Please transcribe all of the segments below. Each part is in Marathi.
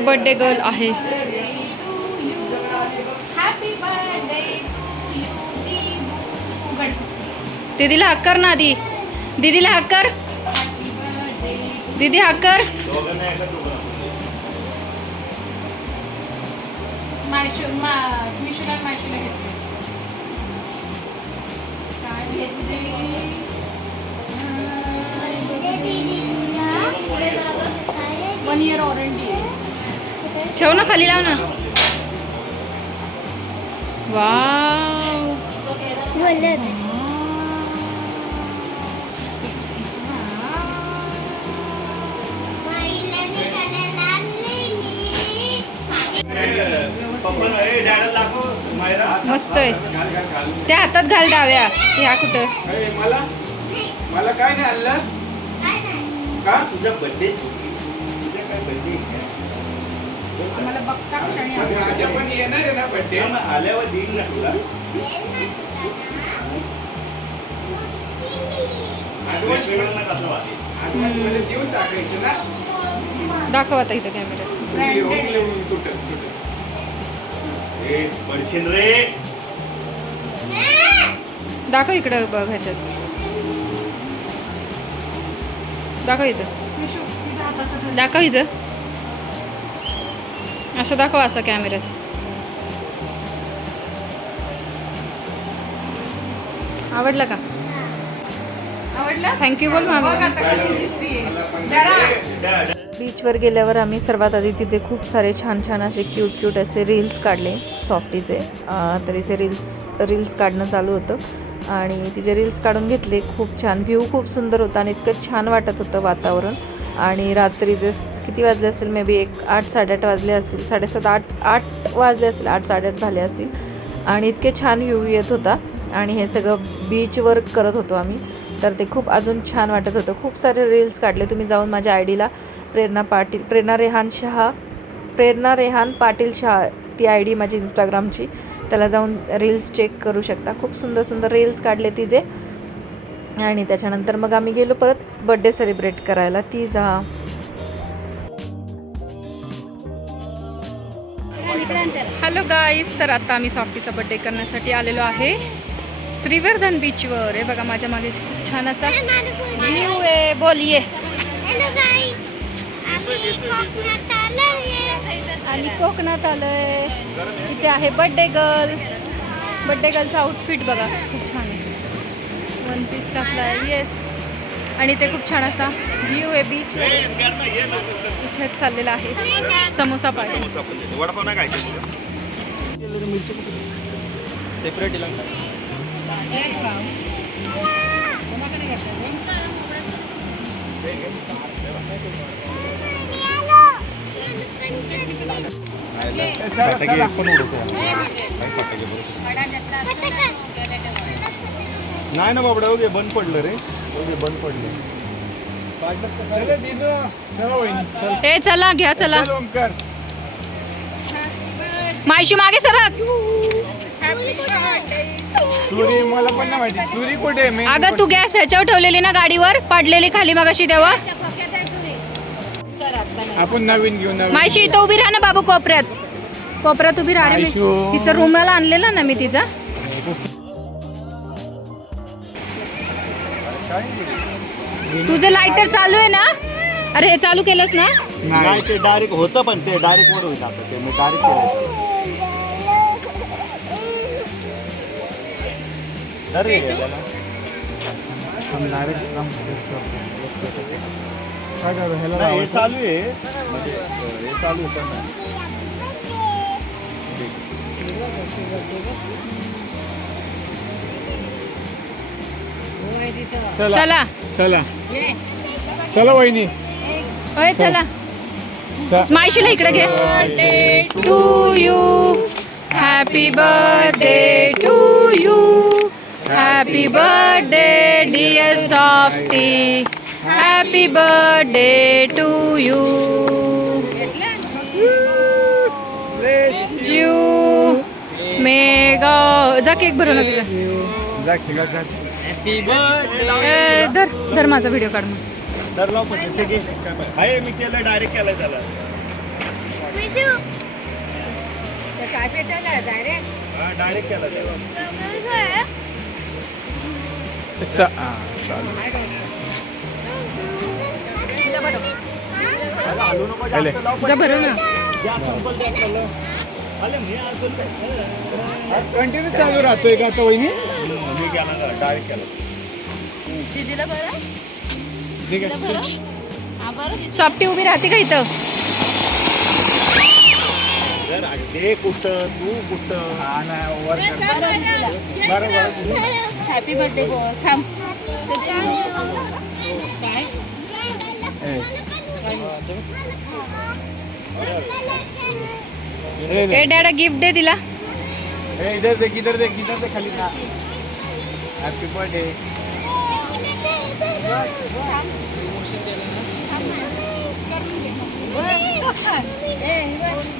इथं बर्थडे गर्ल आहे. दीदीला हक कर ना आधी. दीदीला हक कर. दीदी हक कर. ठेव ना खाली लाव ना. वाव. मस्त आहे. त्या हातात घाल डाव्या. ह्या कुठं मला काय नाही आणलं का तुझा बर्थडे तुझ्या काय बर्थडे पण येणार आहे ना बर्थडे आल्यावर देईल ना तुला. देऊन टाकायचं ना. दाखव आता इथं कॅमेऱ्यात. पडशील रे. दाखव इकडं बघ ह्याच्यात. दाखव इथं. दाखव इथं. असं दाखव असं कॅमेऱ्यात. आवडलं का? आवडलं. थँक्यू बोल मामा. बीचवर गेल्यावर आम्ही सर्वात आधी तिचे खूप सारे छान छान असे क्यूट क्यूट असे रील्स काढले सॉफ्टीचे. तर इथे रील्स काढणं चालू होतं आणि तिचे रील्स काढून घेतले. खूप छान व्ह्यू खूप सुंदर होता आणि इतकं छान वाटत होतं वातावरण. आणि रात्रीचे किती वाजले असेल मे बी 8 साडेआठ वाजले असतील. 7:30 8 वाजले असेल. 8 साडेआठ झाले असतील. आणि इतके छान व्ह्यू येत होता. आणि हे सगळं बीचवर करत होतो आम्ही. तर ते खूप अजून छान वाटत होतं. खूप सारे रील्स काढले. तुम्ही जाऊन माझ्या आयडीला प्रेरणा रेहान पाटील शाह ती आयडी माझी इंस्टाग्रामची. त्याला जाऊन रील्स चेक करू शकता. खूप सुंदर सुंदर रील्स काढले तिचे. आणि त्याच्यानंतर मग आम्ही गेलो परत बर्थडे सेलिब्रेट करायला तिचा. Hello guys. तर आता आम्ही सॉफ्टीचा बर्थडे करण्यासाठी आलेलो आहे श्रीवर्धन बीचवर. हे बघा माझ्या मागे खूप छान असा व्ह्यू आहे. बोलिये. आणि कोकणात आलोय. इथे आहे बर्थडे गर्लचं आउटफिट बघा खूप छान आहे. 1 पीस कापला आहे. येस. आणि ते खूप छान असा व्ह्यू आहे बीच. इथेच चाललेला आहे समोसा पाहिजे. वडापाव नाही काय सेपरेट नाही ना बाबडा. ओके बंद पडलं रे. ओके बंद पडलं. ए चला घ्या चला. मायशी मागे सरक. सुरी मला पण नाही माहिती. सुरी कुठे आहे? अगं तू गॅस ह्याच्यावर ठेवलेली ना गाडीवर पडलेली खाली मगाशी तेव्हा. आपण नवीन घेऊ. नवीन मायशी इथं उभी राहा ना बाबू. कोपऱ्यात उभी राहा रे. तिचं रूमला आणलेला ना मी तिचा. तुझं लायटर चालू आहे ना? अरे हे चालू केलंस ना? नाही ते डायरेक्ट होतं पण ते डायरेक्ट वर होईल. आता ते मी डायरेक्ट हे चालू आहे. म्हणजे हे चालू होतं ना. चला चला चला वहिनी. होय चला. मायशीला इकडे घे. To you happy birthday to you. Happy birthday dear Softy. Happy birthday to you. You मेगा. जा केक भरवला तिला. धर माझा व्हिडिओ काढ. तर लाव पण आहे. मी केलं डायरेक्ट केलं त्याला. डायरेक्ट केला तेव्हा. चालू अरे हलू नको पहिले. जास्त लाव. जा बरं ना. द्या संपल द्या चाललं. आले मी अजून काय. कंटिन्यू चालू राहतोय का आता वहिनी? मी केला ना डायरेक्ट केला. ठीक आहे. सॉफ्टी उभी राहते का इथं? जर दे कुठं तू कुठं. हा ना वर कर. बरं हॅपी बर्थडे बोल थांब काय ए डॅडा गिफ्ट दे तिला. इधर देख इधर देख इधर देख खाली ना. Happy birthday.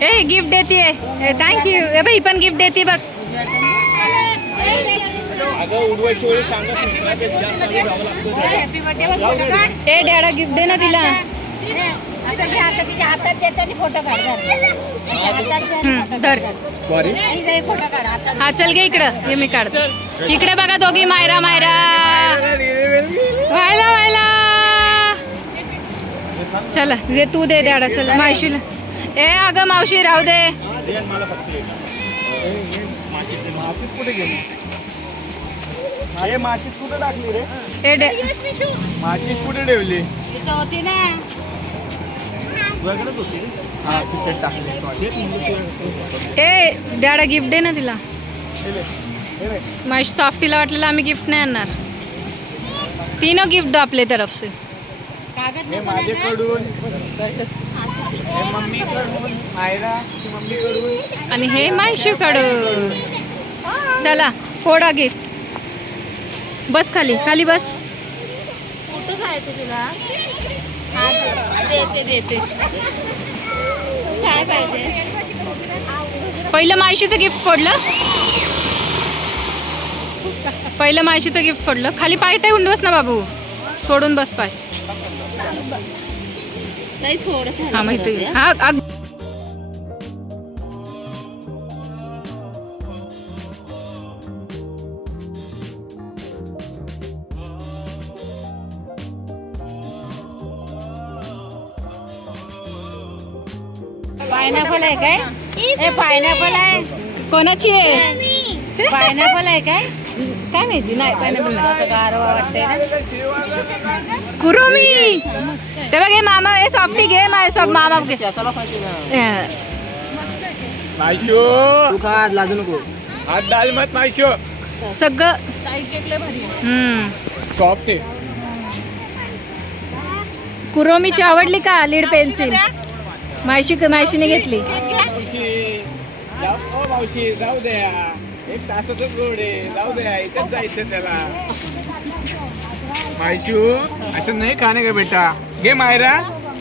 ए गिफ्ट देते. थँक्यू. ए बाई पण गिफ्ट देते बघ. अगं उडवायची वेळी सांगत नाही. ते जास्त आधी जावं लागतं. हॅपी बर्थडे ए डॅडा गिफ्ट दे ना तिला. आता घे आता तिच्या हातात देतो आणि फोटो काढ धर. सॉरी. फोटो काढ हातात. हा चल घे इकडं. ये मी काढतो. इकडे बघा दोघी. मायरा मायरा व्हायला व्हायला. चला दे तू दे डॅडा. चल मावशीला. ए अगं मावशी राहू दे. दे आणि मला फक्त एक. माफीच कुठे गेली? हे माशीत कुठं टाकली रे. ए डॅ माचीस कुठे ठेवली? इथं होती ना वेगळंच होती. हा खिशात टाकली. सॉरी. ए डॅडा गिफ्ट दे ना तिला. मावशी सॉफ्टीला वाटलेलं आम्ही गिफ्ट नाही आणणार. तीनों गिफ्ट दो आपले तरफ से. कागद हे नको ना माझ्याकडून, हे मम्मीकडून, मायराची मम्मीकडून. आणि हे मायशूकडून. चला फोडा गिफ्ट. बस खाली खाली बस. कुठं जायचं तुला देते देते काय पाहिजे पहिलं मायशीचं गिफ्ट फोडलं. पहिलं मायशीचं गिफ्ट फोडलं. खाली पाय ठेवून बस ना बाबू. सोडून बस पाय. नाही थोडस हा माहिती. हा पायनॅपल आहे काय ए पायनॅपल आहे कोणाची आहे? पायनॅपल आहे काय काय माहिती. नाही पायनॅपल नाही. गारवा वाटते ना कुरोमी. ते बघ हे मामा. हे सॉफ्टी घे. मामा घे. मायशो तू खा लाजू नको. हात डाल मत मायशो. सगळं सॉफ्ट आहे. कुरोमीची आवडली का लीड पेन्सिल? मायशीने घेतली. मावशी जाऊ द्या. एक तासाच गोड आहे. जाऊ द्या. इथं जायचं त्याला. मायशू असं नाही खाणे का बेटा. घे मायरा.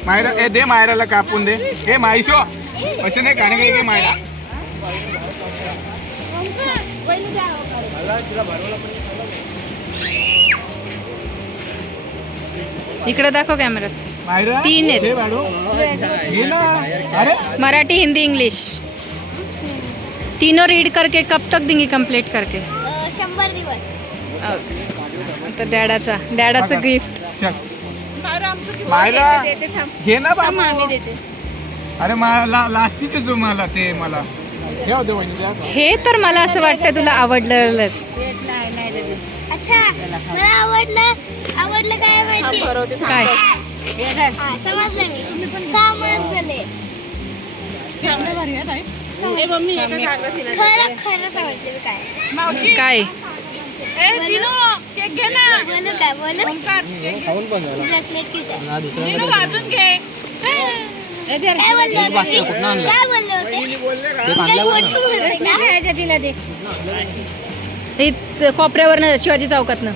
मायरा ए दे मायराला कापून दे. हे मायशो असं नाही खाणे का. घे मायरा. इकडे दाखव कॅमेरात. मायरा 3 आहेत. घे बाळू. घे ना. अरे मराठी हिंदी इंग्लिश तीनों रीड करके कब तक देंगी कंप्लीट करके? 100 दिवस आता डॅडाचं गिफ्ट. चल मायरा घे ना बाबा. अरे मला लास्टीच जो मला ते मला ठेव दे वहिनी द्या. हे तर मला असं वाटतं तुला आवडलंच. अच्छा मला आवडलं काय माहिती काय? समजलं मी समजले खरं खरं समजले काय काय? बोलू काय बोलू खाऊन पण झाला. ब्रेसलेट किती दुसऱ्या काय बोललो होते मी? कुठनं आणलं? काय बोललो होते वहिनी बोलले का? ते काय बांधल्यावर खोटं बोललोय का? दिला दे. कोपऱ्यावरनं शिवाजी चौकातनं.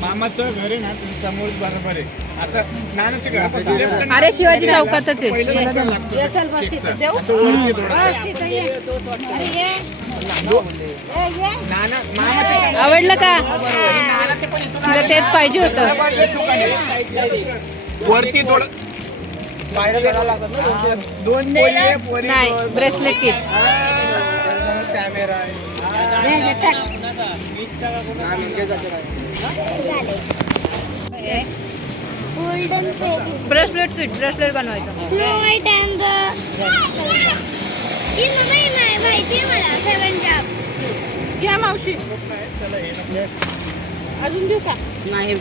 मामाचं घर आहे ना समोर बरोबर आहे. आता नानाचं घर आता तुझ्या पण अरे शिवाजी चौकातच आहे. पहिलं लागतं केकचं. असं वरती थोडं. नाना मामाचं आवडलं का? नानाचं पण इथं तिला तेच पाहिजे होतं. वरती थोडं बाहेर करायला लागतात ना दोन पोरी आहे, पोरी नाही दोन. ब्रेसलेट किट कॅमेरा आहे ब्रेसलेट किट ब्रेसलेट बनवायचं स्नो व्हाईट अँड माहिती आहे मला 7 ड्रॉप्स घ्या मावशी अजून देऊ का नाही